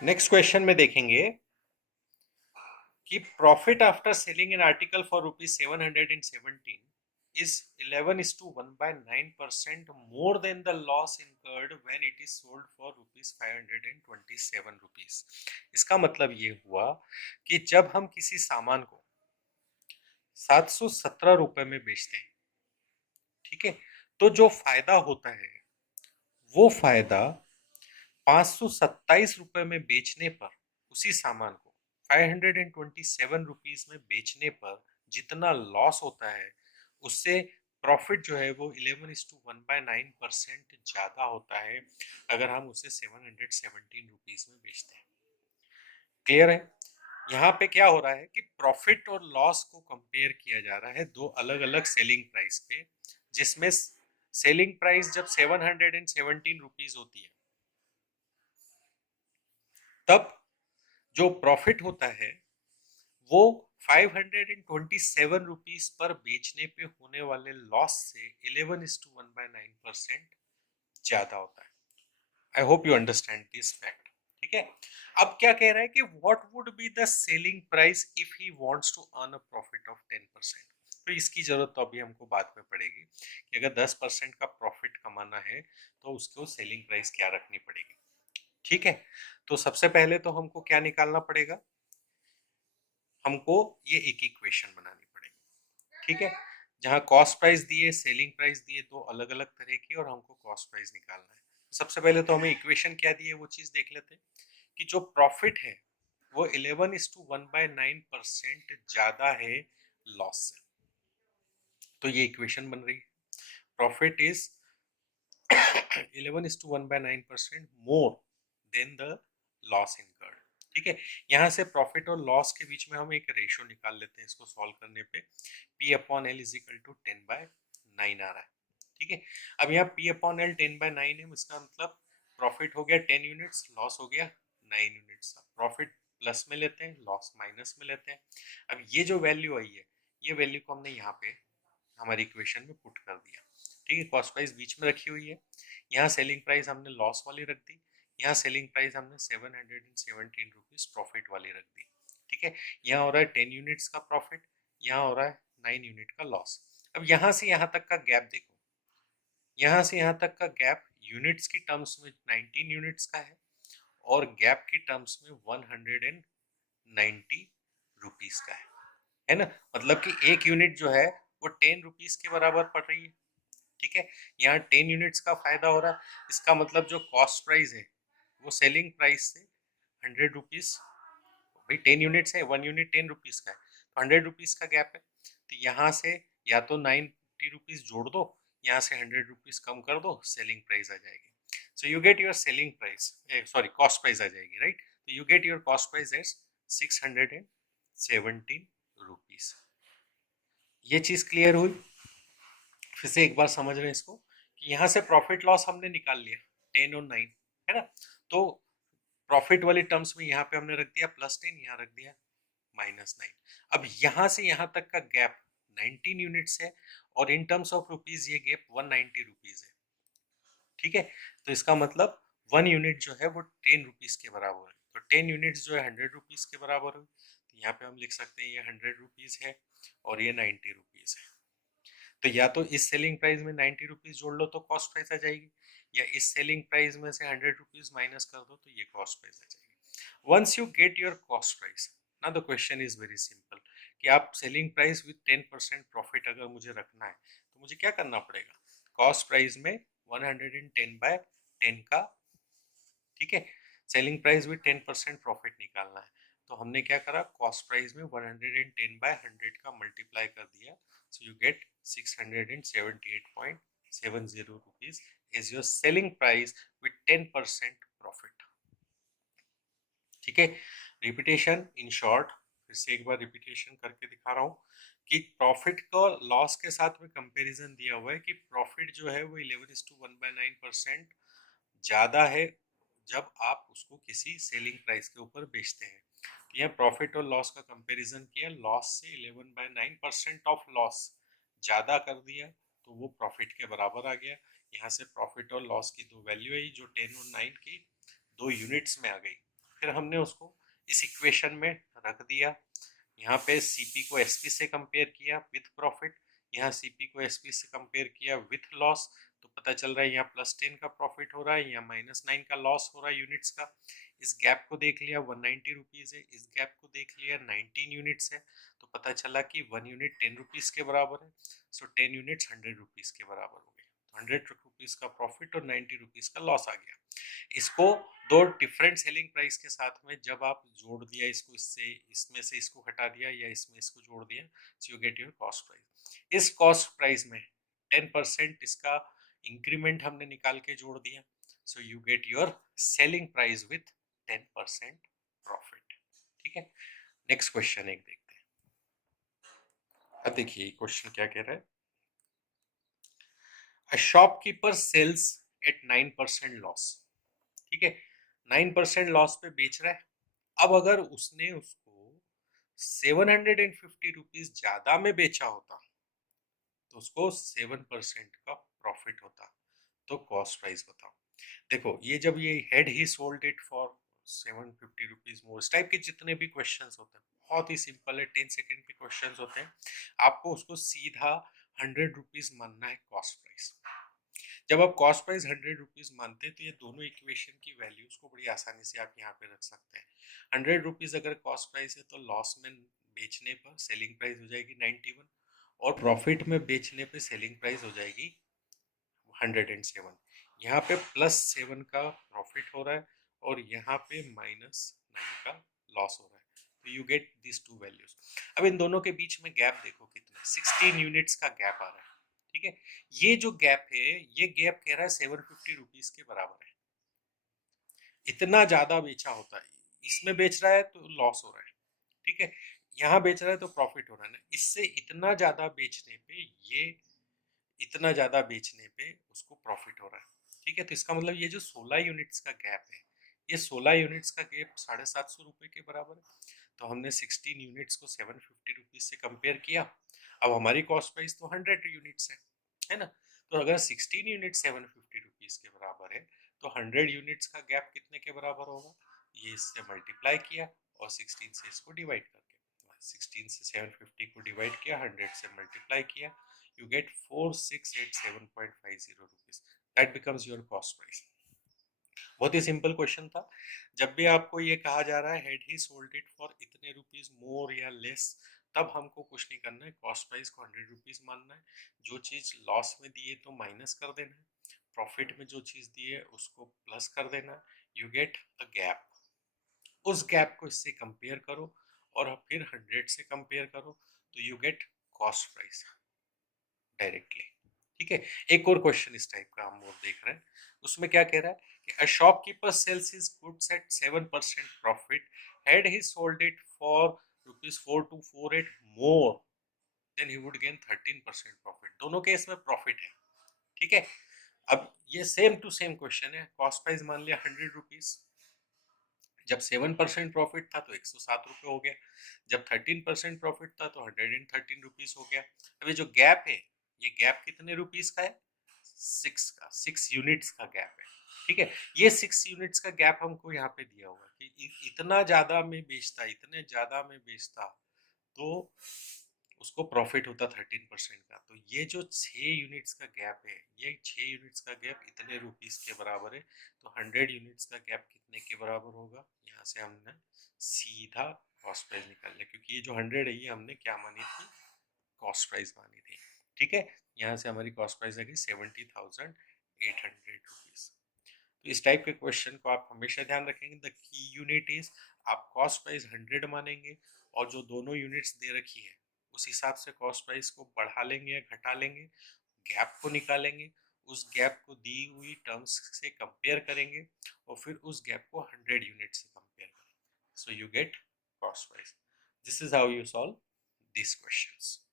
Next question में देखेंगे कि profit after selling an article for ₹717 is 11:1/9% more than the loss incurred when it is sold for ₹527। इसका मतलब ये हुआ कि जब हम किसी सामान को 717 रुपए में बेचते हैं, ठीक है, तो जो फायदा होता है वो फायदा 527 रुपए में बेचने पर, उसी सामान को 527 रुपीज में बेचने पर जितना लॉस होता है उससे प्रॉफिट जो है वो 11:1/9% ज्यादा होता है अगर हम उसे 717 रुपीज में बेचते हैं। क्लियर है? यहाँ पे क्या हो रहा है कि प्रॉफिट और लॉस को कंपेयर किया जा रहा है दो अलग अलग सेलिंग प्राइस पे, जिसमें सेलिंग प्राइस जब 717 रुपीज होती है तब जो प्रॉफिट होता है वो 527 रुपीज पर बेचने पे होने वाले लॉस से 11:1/9% ज्यादा होता है। I hope you understand this fact. ठीक है, अब क्या कह रहा है कि what would be the selling price if he wants to earn a profit of 10%। तो इसकी जरूरत तो अभी हमको बाद में पड़ेगी कि अगर 10% का प्रॉफिट कमाना है तो उसको सेलिंग प्राइस क्या रखनी पड़ेगी। ठीक है, तो सबसे पहले तो हमको क्या निकालना पड़ेगा, हमको ये एक इक्वेशन बनानी पड़ेगी। ठीक है, जहां कॉस्ट प्राइस दिए, सेलिंग प्राइस दिए, दो अलग अलग तरह की, और हमको कॉस्ट प्राइस निकालना है। सबसे पहले तो हमें इक्वेशन क्या दी है वो चीज देख लेते हैं कि जो प्रॉफिट है वो 11:1/9% ज्यादा है लॉस से। तो ये इक्वेशन बन रही है, profit is 11:1/9% more than the loss incurred. ठीक है, यहाँ से प्रॉफिट और लॉस के बीच में हम एक रेशो निकाल लेते हैं इसको सॉल्व करने पे। P/L इज इक्वल टू 10/9 आ रहा है। ठीक है, अब यहाँ P/L 10/9 है, इसका मतलब प्रॉफिट हो गया 10 यूनिट्स, लॉस हो गया 9 यूनिट्स। प्रॉफिट प्लस में लेते हैं, लॉस माइनस में लेते हैं। अब ये जो वैल्यू आई है ये वैल्यू को हमने यहाँ पे हमारी इक्वेशन में पुट कर दिया। ठीक है, कॉस्ट प्राइस बीच में रखी हुई है, यहाँ सेलिंग प्राइस हमने लॉस वाली रख दी, यहाँ सेलिंग प्राइस हमने 717 रुपीज प्रॉफिट वाली रख दी। ठीक है, यहाँ हो रहा है 10 यूनिट्स का प्रॉफिट, यहाँ हो रहा है 9 यूनिट का लॉस। अब यहाँ से यहाँ तक का गैप देखो, यहाँ से यहाँ तक का गैप यूनिट्स की टर्म्स में 19 यूनिट्स का है और गैप की टर्म्स में 190 रुपीज का है ना। मतलब कि एक यूनिट जो है वो 10 रुपीज के बराबर पड़ रही है। ठीक है, यहाँ 10 यूनिट्स का फायदा हो रहा है, इसका मतलब जो कॉस्ट प्राइस है वो सेलिंग प्राइस से 100 रुपीज, भाई 10 यूनिट्स है, 1 यूनिट 10 रुपीज का है तो 100 रुपीज का गैप है। तो यहाँ से या तो 90 रुपीज जोड़ दो, यहाँ से 100 रुपीज कम कर दो, सेलिंग प्राइस आ जाएगी। So you get your selling price, sorry cost price आ जाएगी, राइट। तो you get your cost price as 617 rupees. ये चीज क्लियर हुई? फिर से एक बार समझ रहे हैं इसको कि यहाँ से प्रॉफिट लॉस हमने निकाल लिया 10 और 9, है ना। तो प्रॉफिट वाली टर्म्स में यहाँ पे हमने रख दिया +10, यहाँ रख दिया -9। अब यहाँ से यहाँ तक का गैप 19 यूनिट्स है और इन टर्म्स ऑफ रुपीज ये गैप 190 रुपीज है। ठीक है, तो इसका मतलब 1 यूनिट जो है वो 10 रुपीज के बराबर है। तो 10 यूनिट्स जो है 100 रुपीज के बराबर है। तो यहाँ पे हम लिख सकते हैं ये 100 रुपीज है और ये 90 रुपीज है। तो या तो इस सेलिंग प्राइस में 90 रुपीज जोड़ लो तो कॉस्ट प्राइस आ जाएगी, या इस सेलिंग प्राइस में से 100 रुपीज माइनस कर दो तो ये कॉस्ट प्राइस आ जाएगी। Once you get your cost price, ना the question is very simple कि आप सेलिंग प्राइस विद 10% प्रॉफिट अगर मुझे रखना है तो मुझे क्या करना पड़ेगा, कॉस्ट प्राइस में 110/10 का, ठीक है, सेलिंग प्राइस विद 10% प्रॉफिट निकालना है। तो हमने क्या करा, कॉस्ट प्राइस में 110/100 का मल्टीप्लाई कर दिया, सो you gate 678.70 rupees is your selling price with 10% profit. ठीक है, रिपीटेशन इन शॉर्ट, फिर से एक बार रिपीटेशन करके दिखा रहा हूँ कि प्रॉफिट को लॉस के साथ में कंपैरिजन दिया हुआ है कि प्रॉफिट जो है वो 11:1/9% ज्यादा है जब आप उसको किसी सेलिंग प्राइस के ऊपर बेचते हैं। तो यहाँ प्रॉफिट और लॉस का कंपैरिजन किया, लॉस से 11/9% ऑफ लॉस ज्यादा कर दिया तो वो प्रॉफिट के बराबर आ गया। यहाँ से प्रॉफिट और लॉस की दो वैल्यू आई जो 10 और 9 की दो यूनिट्स में आ गई। फिर हमने उसको इस इक्वेशन में रख दिया। यहाँ पे सीपी को एसपी से कंपेयर किया विथ प्रॉफिट, यहाँ सीपी को एसपी से कंपेयर किया विथ लॉस, तो पता चल रहा है यहाँ +10 का प्रॉफिट हो रहा है, यहाँ -9 का लॉस हो रहा है यूनिट्स का। इस गैप को देख लिया 190 रुपीज है, इस गैप को देख लिया 19 यूनिट्स है, तो पता चला कि 1 यूनिट 10 रुपीज के बराबर है। सो 10 यूनिट्स 100 रुपीज के बराबर हो गए, 100 रुपीज का प्रॉफिट और 90 रुपीज का लॉस आ गया। इसको दो डिफरेंट सेलिंग प्राइस के साथ में जब आप जोड़ दिया, इसको इससे, इसमें से इसको हटा दिया या इसमें इसको जोड़ दिया, सो you get your cost price. इस कॉस्ट प्राइस में 10% इसका इंक्रीमेंट हमने निकाल के जोड़ दिया, सो you get your selling price with 10% profit. ठीक है, नेक्स्ट क्वेश्चन एक देखते हैं। अब देखिए क्वेश्चन क्या कह रहा है, a shopkeeper sells at 9% loss. ठीक है, 9% लॉस पे बेच रहा है। अब अगर उसने उसको 750 रुपीज ज्यादा में बेचा होता तो उसको 7% का प्रॉफिट होता। तो कॉस्ट प्राइस बताओ। देखो ये जब ये head he sold it for 750 rupees more, इस टाइप के जितने भी क्वेश्चंस होते हैं बहुत ही सिंपल है, 10 सेकंड के क्वेश्चंस होते हैं। आपको उसको सीधा 100 रुपीज मानना है कॉस्ट प्राइस। जब आप कॉस्ट प्राइस 100 रुपीज मानते हैं तो ये दोनों इक्वेशन की वैल्यूज को बड़ी आसानी से आप यहाँ पे रख सकते हैं। 100 रुपीज अगर कॉस्ट प्राइस है तो लॉस में बेचने पर सेलिंग प्राइस हो जाएगी 91, और प्रॉफिट में बेचने पे सेलिंग प्राइस हो जाएगी 107। यहाँ पे +7 का प्रॉफिट हो रहा है और यहाँ पे -9 का लॉस हो रहा है, तो you get this to values. अब इन दोनों के बीच में गैप देखो कितना, 16 यूनिट्स का गैप आ रहा है। ठीक है, ये जो गैप है, ये गैप कह रहा है 750 रुपीज के बराबर है। इतना ज्यादा बेचा होता है, इसमें बेच रहा है तो लॉस हो रहा है। ठीक है, यहाँ बेच रहा है तो प्रॉफिट हो रहा है ना, इससे इतना ज्यादा बेचने पे ये, इतना ज्यादा बेचने पे उसको प्रॉफिट हो रहा है। ठीक है, तो इसका मतलब ये जो 16 यूनिट्स का गैप है, ये 16 यूनिट्स का गैप 750 रुपए के बराबर है। तो हमने 16 यूनिट्स को 750 रुपीज से कंपेयर किया। अब हमारी कॉस्ट प्राइस तो 100 यूनिट्स है ना, तो अगर 16 यूनिट 750 रुपीज के बराबर है तो 100 यूनिट्स का गैप कितने के बराबर होगा, ये इससे मल्टीप्लाई किया और 16 से इसको डिवाइड करके, 16 से 750 को डिवाइड किया, 100 से मल्टीप्लाई किया, you get 4687.50 rupees. That becomes your cost price. बहुत ही सिंपल क्वेश्चन था। जब भी आपको ये कहा जा रहा है head he sold it for इतने रुपीज मोर या लेस, तब हमको कुछ नहीं करना है, कॉस्ट प्राइस को 100 रुपीज मानना है। जो चीज लॉस में दिए तो माइनस कर देना है, प्रॉफिट में जो चीज दी है उसको प्लस कर देना है, यू गेट अ गैप। उस गैप को इससे कंपेयर करो और फिर 100 से कंपेयर करो, तो you gate cost price directly. ठीक है, एक और क्वेश्चन इस टाइप का हम और देख रहे हैं। उसमें क्या कह रहा है कि a shopkeeper sells his goods at 7% profit, had he sold it for ₹4248 more than he would gain 13% profit. दोनों केस में प्रॉफिट है। ठीक है, अब ये सेम टू सेम क्वेश्चन है। कॉस्ट प्राइस मान लिया 100 रुपीज, जब 7% प्रॉफिट था तो 107 रुपये हो गया, जब 13% प्रॉफिट था तो 113 रुपीज हो गया। अब ये जो गैप है, ये गैप कितने रुपीज का है, 6 का, 6 यूनिट्स का गैप है। ठीक है, ये 6 यूनिट्स का गैप हमको यहाँ पे दिया हुआ कि इतना ज्यादा में बेचता, इतने ज्यादा में बेचता तो उसको प्रॉफिट होता 13% का। तो ये जो 6 यूनिट्स का गैप है, ये 6 यूनिट्स का गैप इतने रुपीस के बराबर है। तो 100 यूनिट्स का गैप कितने के बराबर होगा, यहाँ से हमने सीधा कॉस्ट प्राइस निकाल लिया, क्योंकि ये जो 100 है ये हमने क्या मानी थी, कॉस्ट प्राइस मानी थी। ठीक है, यहाँ से हमारी कॉस्ट प्राइस आ गई 70,800 रुपीज। तो इस टाइप के क्वेश्चन को आप हमेशा ध्यान रखेंगे, द की यूनिट इज, आप कॉस्ट प्राइस 100 मानेंगे और जो दोनों यूनिट्स दे रखी है उस हिसाब से कॉस्ट प्राइस को बढ़ा लेंगे या घटा लेंगे, गैप को निकालेंगे, उस गैप को दी हुई टर्म्स से कंपेयर करेंगे और फिर उस गैप को 100 यूनिट से कंपेयर करेंगे, सो you gate cost price. This is how you solve these questions.